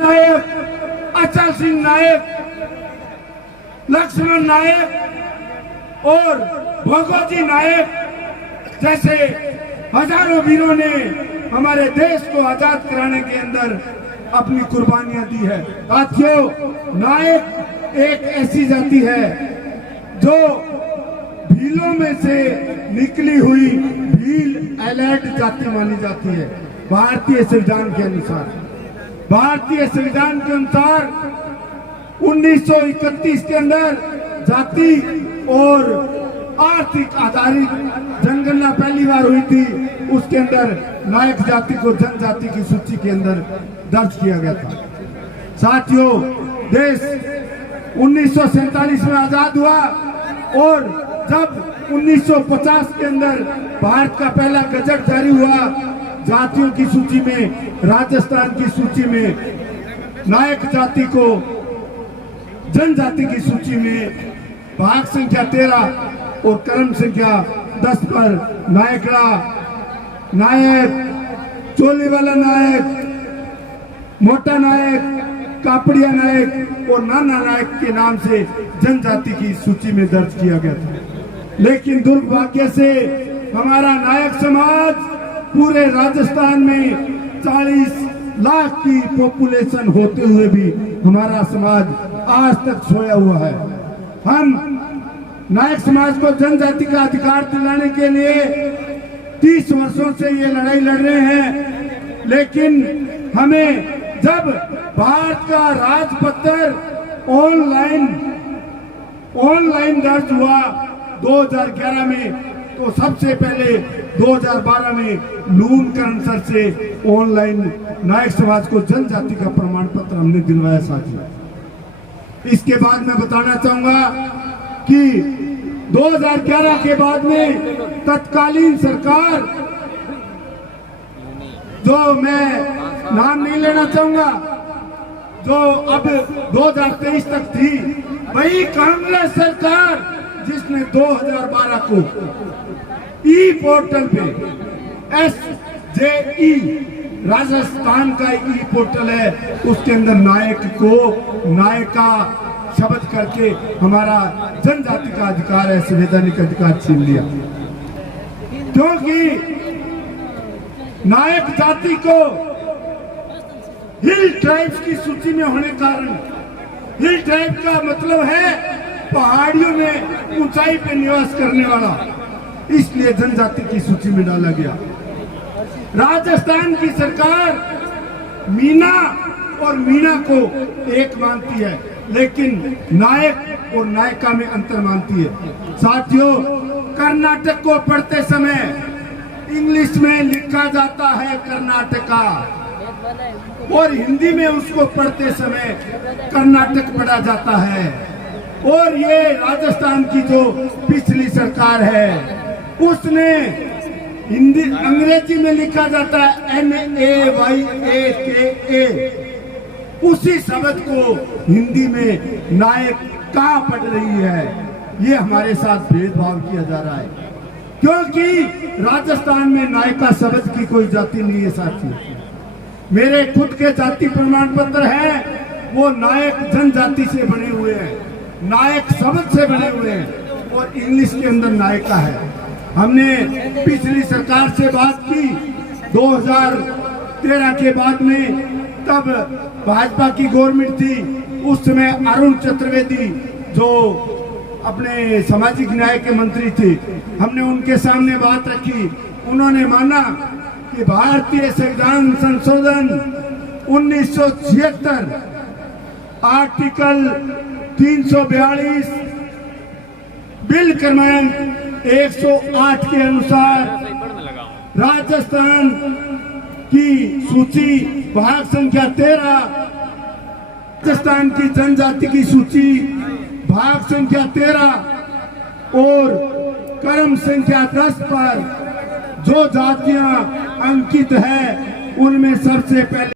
नायक, अचल सिंह नायक, लक्ष्मण नायक और भगवती नायक जैसे हजारों वीरों ने हमारे देश को आजाद कराने के अंदर अपनी कुर्बानियां दी है। साथियों, नायक एक ऐसी जाति है जो भीलों में से निकली हुई भील एलाइड जाति मानी जाती है। भारतीय संविधान के अनुसार 1931 के अंदर जाति और आर्थिक आधारित जनगणना पहली बार हुई थी। उसके अंदर नायक जाति को जनजाति की सूची के अंदर दर्ज किया गया था। साथियों, देश 1947 में आजाद हुआ और जब 1950 के अंदर भारत का पहला गजट जारी हुआ, जातियों की सूची में, राजस्थान की सूची में नायक जाति को जनजाति की सूची में भाग संख्या 13 और क्रम संख्या 10 पर नायकड़ा नायक, चोली वाला नायक, मोटा नायक, कापड़िया नायक और नाना नायक के नाम से जनजाति की सूची में दर्ज किया गया था। लेकिन दुर्भाग्य से हमारा नायक समाज पूरे राजस्थान में 40 लाख की पॉपुलेशन होते हुए भी हमारा समाज आज तक सोया हुआ है। हम नायक समाज को जनजाति का अधिकार दिलाने के लिए 30 वर्षों से ये लड़ाई लड़ रहे हैं, लेकिन हमें जब भारत का राजपत्र ऑनलाइन दर्ज हुआ 2011 में, तो सबसे पहले 2012 में लून कैंसर से ऑनलाइन नायक समाज को जनजाति का प्रमाण पत्र हमने दिलवाया। साथियों, इसके बाद मैं बताना चाहूंगा कि 2011 के बाद में तत्कालीन सरकार, जो मैं नाम नहीं लेना चाहूंगा, जो अब 2023 तक थी, वही कांग्रेस सरकार जिसने 2012 को ई पोर्टल पे SJE राजस्थान का ई पोर्टल है, उसके अंदर नायक को नायका शब्द करके हमारा जनजाति का अधिकार है, संवैधानिक अधिकार छीन लिया। क्योंकि नायक जाति को हिल ट्राइब्स की सूची में होने कारण, हिल ट्राइब का मतलब है पहाड़ियों में ऊंचाई पे निवास करने वाला, इसलिए जनजाति की सूची में डाला गया। राजस्थान की सरकार मीना और मीणा को एक मानती है, लेकिन नायक और नायिका में अंतर मानती है। साथियों, कर्नाटक को पढ़ते समय इंग्लिश में लिखा जाता है कर्नाटका और हिंदी में उसको पढ़ते समय कर्नाटक पढ़ा जाता है। और ये राजस्थान की जो पिछली सरकार है उसने हिंदी, अंग्रेजी में लिखा जाता है NAYAKA, उसी शब्द को हिंदी में नायक का पढ़ रही है। ये हमारे साथ भेदभाव किया जा रहा है, क्योंकि राजस्थान में नायका शब्द की कोई जाति नहीं है। साथी, मेरे खुद के जाति प्रमाण पत्र हैं, वो नायक जनजाति से बने हुए हैं, नायक शब्द से बने हुए हैं और इंग्लिश के अंदर नायका है। हमने पिछली सरकार से बात की 2013 के बाद में, तब भाजपा की गवर्नमेंट थी, उस समय अरुण चतुर्वेदी जो अपने सामाजिक न्याय के मंत्री थे, हमने उनके सामने बात रखी। उन्होंने माना कि भारतीय संविधान संशोधन 1976 आर्टिकल 342 बिल क्रमांक 108 के अनुसार राजस्थान की सूची भाग संख्या 13, राजस्थान की जनजाति की सूची भाग संख्या 13 और क्रम संख्या 10 पर जो जातियां अंकित है, उनमें सबसे पहले